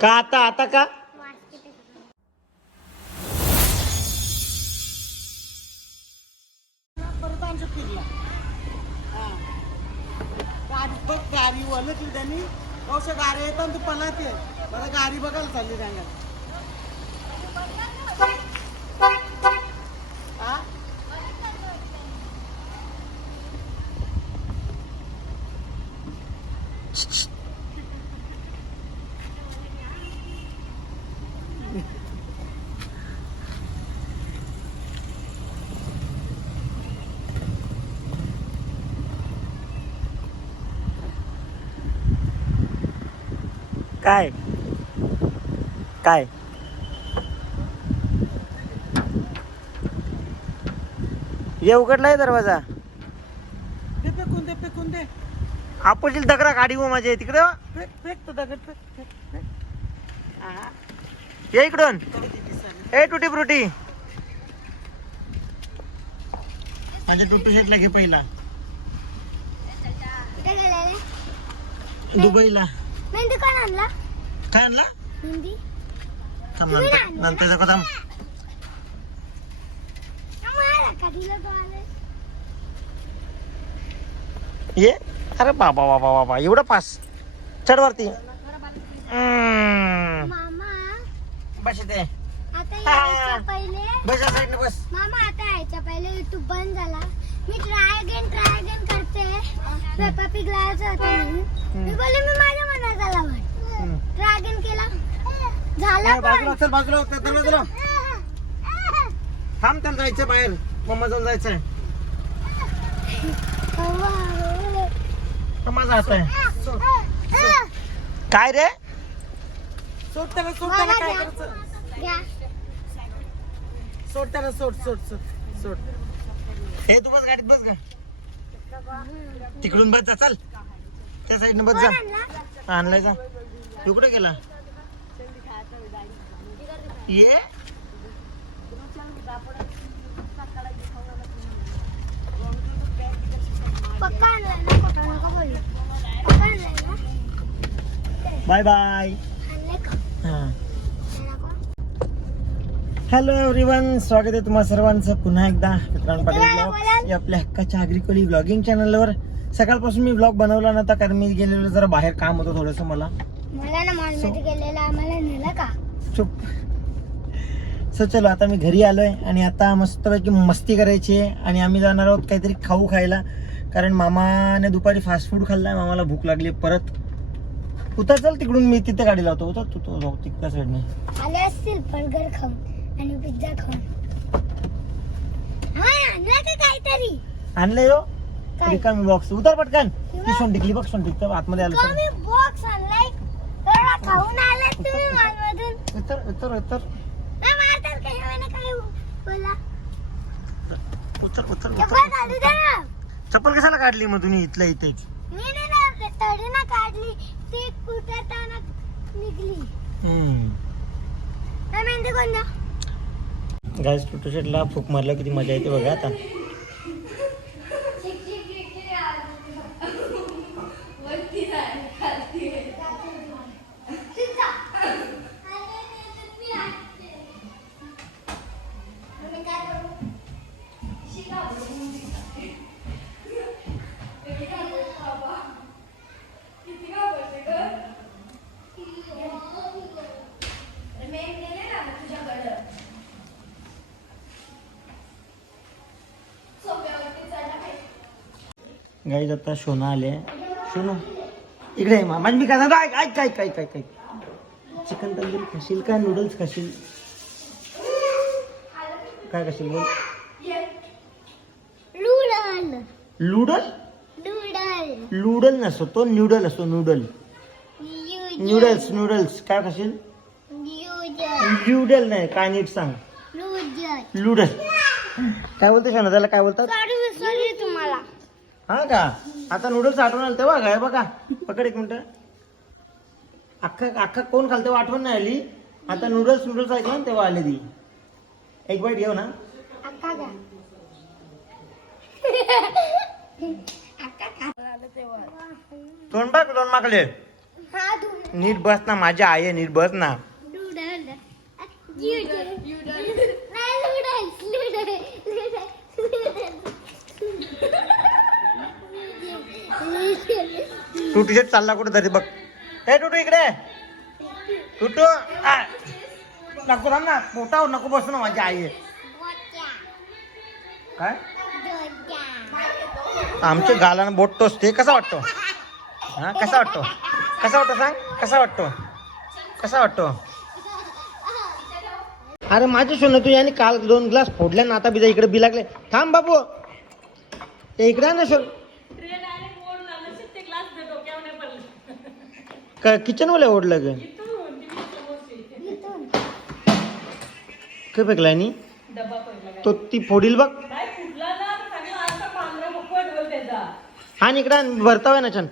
का आता आता का? फिरला गाडी बघ गाडी वळली त्यांनी कौशा गाडी येतात तू पळते मला गाडी बघायला चालली सांगायला हा काय? काय? ये उघडलाय दरवाजा. ते फेकून दे फेकून दे. आपशील दगरा गाडी हो माझ्या तिकडं फेक फेक तो दगड फेक फेक. फेक हा ये इकडून. दिसायला. ए टुटी फ्रुटी. माझ्या टुटू शेटला घे पहिला. दुबईला. मेहंदी कोण आणला? काय आणला? थांब नंतर नंतर जाऊ थांब. तो आलं? ये. अरे बाबा बाबा बाबा एवढं पास चढ वरती. बस इथे. आता यायच्या पहिले. बस या साईडने बस. मामा आता यायच्या पहिले युट्यूब बंद झाला. मी ट्राय अगेन ट्राय अगेन करते. पेपा होतं म्हणून. मी बोलले मी माझ्या मनाचा लावण हम्म. ट्राय अगेन केला. झाला पण बाजूला चल बाजूला होतं चल बाजूला थांब त्याला जायचं बाहेर. मम्मा जाऊन जायचंय. तर माझा हात आहे. काय रे? सोड त्याला सोड त्याला काय. करायचं? घ्या. सोड त्याला सोड सोड सोड सोड. हे तू बस गाडीत बस का तिकडून बस जा चल. त्या साईडने बस जा? आणलाय जा. तू कुठे गेला? ये? Bye bye? हॅलो एव्हरीवन स्वागत आहे तुम्हा सर्वांचं. पुन्हा एकदा विक्रांत पाटील बोला, ब्लॉग बोला. या आपल्या हक्काच्या आग्रिकोली ब्लॉगिंग चॅनलवर सकाळपासून मी ब्लॉग बनवला नव्हता कारण मी गेलेलो जरा बाहेर काम होतं थोडंसं मला. मला ना मॉलमध्ये गेलेला आम्हाला नेलं का? चुप. सो चलो आता मी घरी आलोय आणि आता मस्तपैकी मस्ती करायची आहे आणि आम्ही जाणार आहोत काहीतरी खाऊ खायला. कारण मामाने दुपारी फास्ट फूड खाल्लाय मामाला भूक लागली परत. उतर चल तिकडून मी तिथे गाडी लावतो उतर तू तो जाऊ तिकडच्या साईडने आले असतील बर्गर खाऊन आणि पिझ्झा खाऊन. हा आणला का काहीतरी? आणलंय हो? रिकामी बॉक्स उतर पटकन. ती सोंटिकली बघ सोंटिक आतमध्ये आलं बॉक्स आणलाय एवढा खाऊन आलात तुम्ही नाही मारतात काय बोला. उतर उतर चप्पल उतर काढू दे. ना चप्पल कशाला काढली मग तुम्ही इथल्या इथेच मी नाही ना तडी ना काढली. ती कुठे ताना निघली. हम्म. नाही मेहंदी कोणत्या? गायस टोटो शेटला फूक मारलं किती मजा येते बघा आता. गाईज आता शोना आले शोनो इकडे आहे मामा मी काय सांगतो? ऐक ऐक ऐक ऐक ऐक ऐक. चिकन तंदूरी खाशील का? नूडल्स खाशील? काय खाशील बोल? लुडल लुडल लुडल लुडल नसतो तो न्यूडल असतो नूडल. न्यूडल्स नूडल्स काय खाशील? ल्युडल नाही काय नीट सांग. लुडल लुडल काय बोलते शोना त्याला काय बोलतात? हा का? आता नूडल्स आठवण आलं तेव्हा काय बघा. पकड एक मिनिट. अख्खा अख्खा कोण खाल तेव्हा आठवण नाही आली. आता नूडल्स नूडल्स ऐकलं ना तेव्हा आली ती. एक बाईट घेऊ ना. तोंड बघ दोन माकले नीट बस ना माझ्या आई आहे नीट बस ना. Noodle. शेट चालला कुठे तरी बघ. हे टुटू इकडे. टुटू आ. नको थांब ना पोटावर हो, नको बसू ना माझी आई आहे. काय? आमच्या गालानं बोटतोस ते कसा वाटतो? हा कसा वाटतो? कसा वाटतो सांग? कसा वाटतो? कसा वाटतो? अरे माझी सोनं तू याने काल दोन ग्लास फोडल्या ना आता बिजा इकडे बी लागले. थांब बाबू. ते इकडे ना सोन किचन वाले ओढलं ग. काय फेकलाय नी? तो ती फोडील बघ. आणि इकडे भरताव आहे ना छान.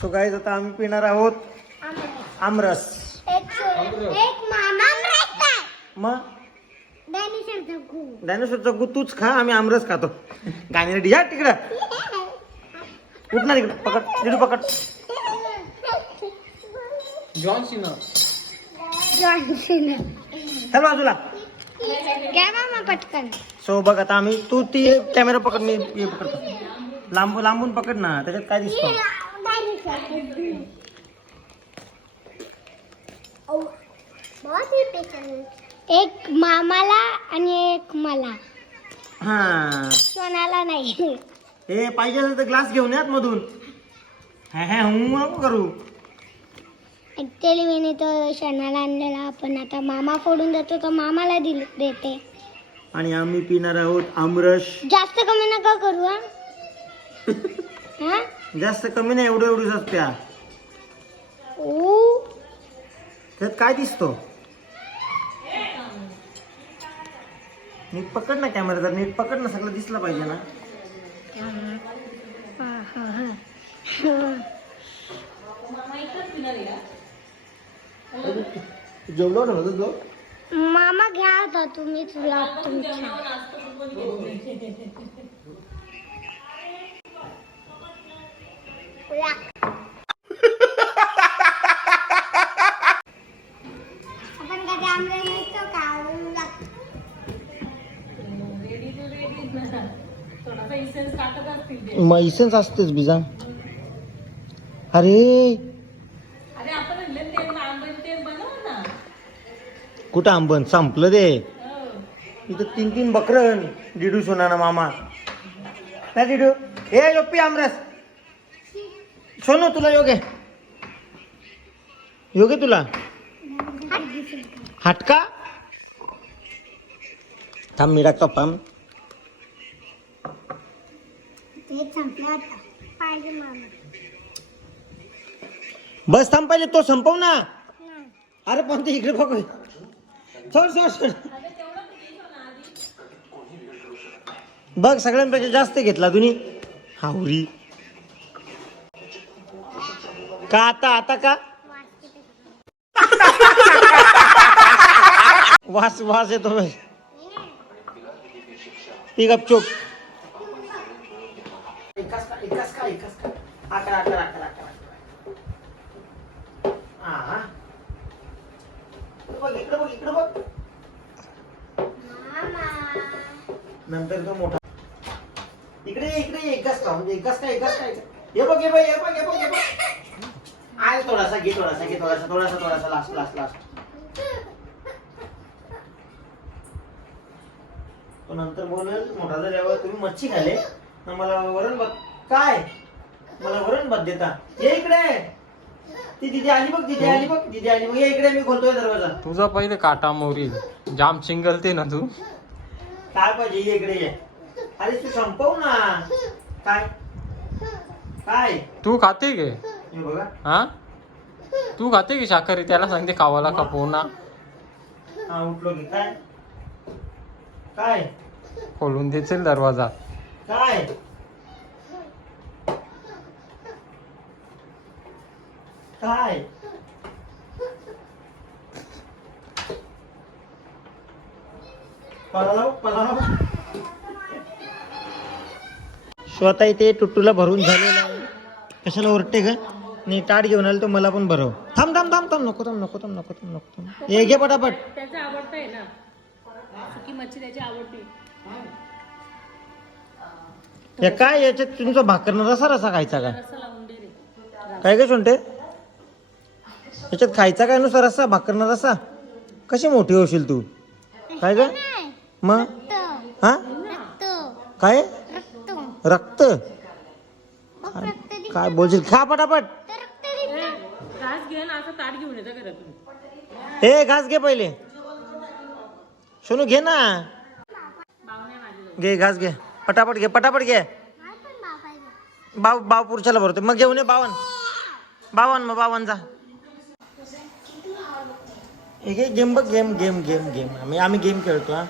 सो गाईज आता आम्ही पिणार आहोत आमरस. मग डायनोसरचा गु तूच खा आम्ही आमरस खातो. गाणी रेडी या तिकडं. उठणार इकडं. पकड तिकडे पकड. जॉन सिना जॉन्सन चल बाजूला. घ्या मामा पटकन. सो बघ आता आम्ही तू ती कॅमेरा पकड मी हे पकडतो लांब लांबून पकड ना त्याच्यात काय दिसतो? एक मामाला आणि एक मला. हा. सोनाला नाही. हे पाहिजे असेल तर ग्लास घेऊन यात मधून हा हा हू नको करू. ऍक्च्युली मी तो शनाला आणलेला पण आता मामा फोडून देतो तो मामाला दिल देते. आणि आम्ही पिणार आहोत आमरस. जास्त कमी नका करू हा. हा? जास्त कमी नाही एवढं एवढं असत्या ओ त्यात काय दिसतो? नीट पकड ना कॅमेरा तर नीट पकड ना सगळं दिसलं पाहिजे ना. हा, हा, हा. जेवलो ना तो मामा घ्या आता तुम्हीच ब्लॉग तुमचा आपण कधी आमले मिळतो का? मग इसेन्स असतेच बिजा. अरे कुठं आंबन संपलं दे इथं तीन तीन बकरं डिडू सोना मामा. नाही डिडू ए योप्पी आमरस. सोनू तुला योगे योगे तुला? हटका? थांब मी टाकतो पाम. पाहिजे बस थांब पहिले तो संपव ना. अरे पण ते इकडे बघ. सोड सोड सोड बघ सगळ्यांपेक्षा जास्त घेतला तुम्ही. हावरी का आता आता का? वास वास येतो बघ. ती गपचूप. एकाच का एकाच का एकाच का? अकरा अकरा अकरा अकरा हा इकडं बघ इकडं बघ इकडं बघ मामा नंतर तो मोठा. इकडे इकडे एकच का? म्हणजे एकच का एकच का हे बघ हे बघ हे बघ हे बघ हे बघ. आहे थोडासा घे थोडासा घे थोडासा थोडासा थोडासा लास्ट लास्ट लास्ट तो नंतर बोलेल मोठा झाल्यावर तुम्ही मच्छी खाले मला वरण भात काय? मला वरण भात देता. ये इकडे. ती दिदी आली बघ दिदी आली बघ दिदी आली बघ. ये इकडे मी खोलतोय दरवाजा. तुझा पहिले काटा मोरी. जाम चिंगलते ना तू. काय पाहिजे इकडे ये. अरे तू संपव ना. काय? काय? तू खाते गे हे बघा. हा? तू खाते की शाकाहारी? त्याला सांगते खावाला का पोना हा उठलो की. काय? काय? खोलून देशील दरवाजा. काय? काय? पळाला पळाला स्वतः इथे टुट्टूला भरून झालेलं आहे. कशाला ओरटे ग? नाही ताट घेऊन आलो तो मला पण भरव. थांब थांब थांब थांब नको थांब नको थांब नको थांब नको थांब. हे घे पटापट. त्याचं आवडतं आहे ना. सुकी मच्छी त्याची आवडते. हे काय याच्यात तुमचा भाकर रसा रसा खायचा का? रस्सा लावून दे रे. काय काय सुनते याच्यात खायचा काय नुसार रस्सा भाकर रसा कशी मोठी होशील तू? काय ग? नाही मग? रक्त. हा? रक्त. काय? रक्त. रक्त. मग रक्त दे काय बोलशील? खा पटापट. रक्त दे घास घे ना असं ताट घेऊन येतं घरातून. हे घास घे पहिले. सोनू घे ना. घे घास घे. पटापट घे पटापट घे. बाव बाव पुरुषाला भरतो. मग घेऊन ये बावन. बावन मग बावन जा. हे गेम बघ गेम गेम गेम गेम. आम्ही आम्ही गेम खेळतो हा.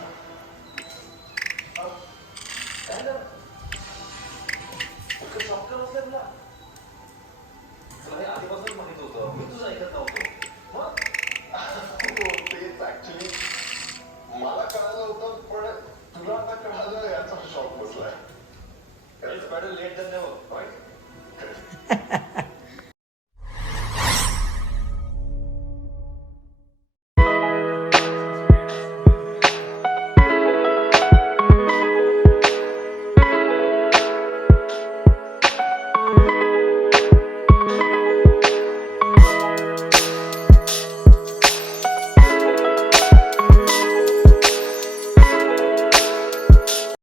ってるんだ？それは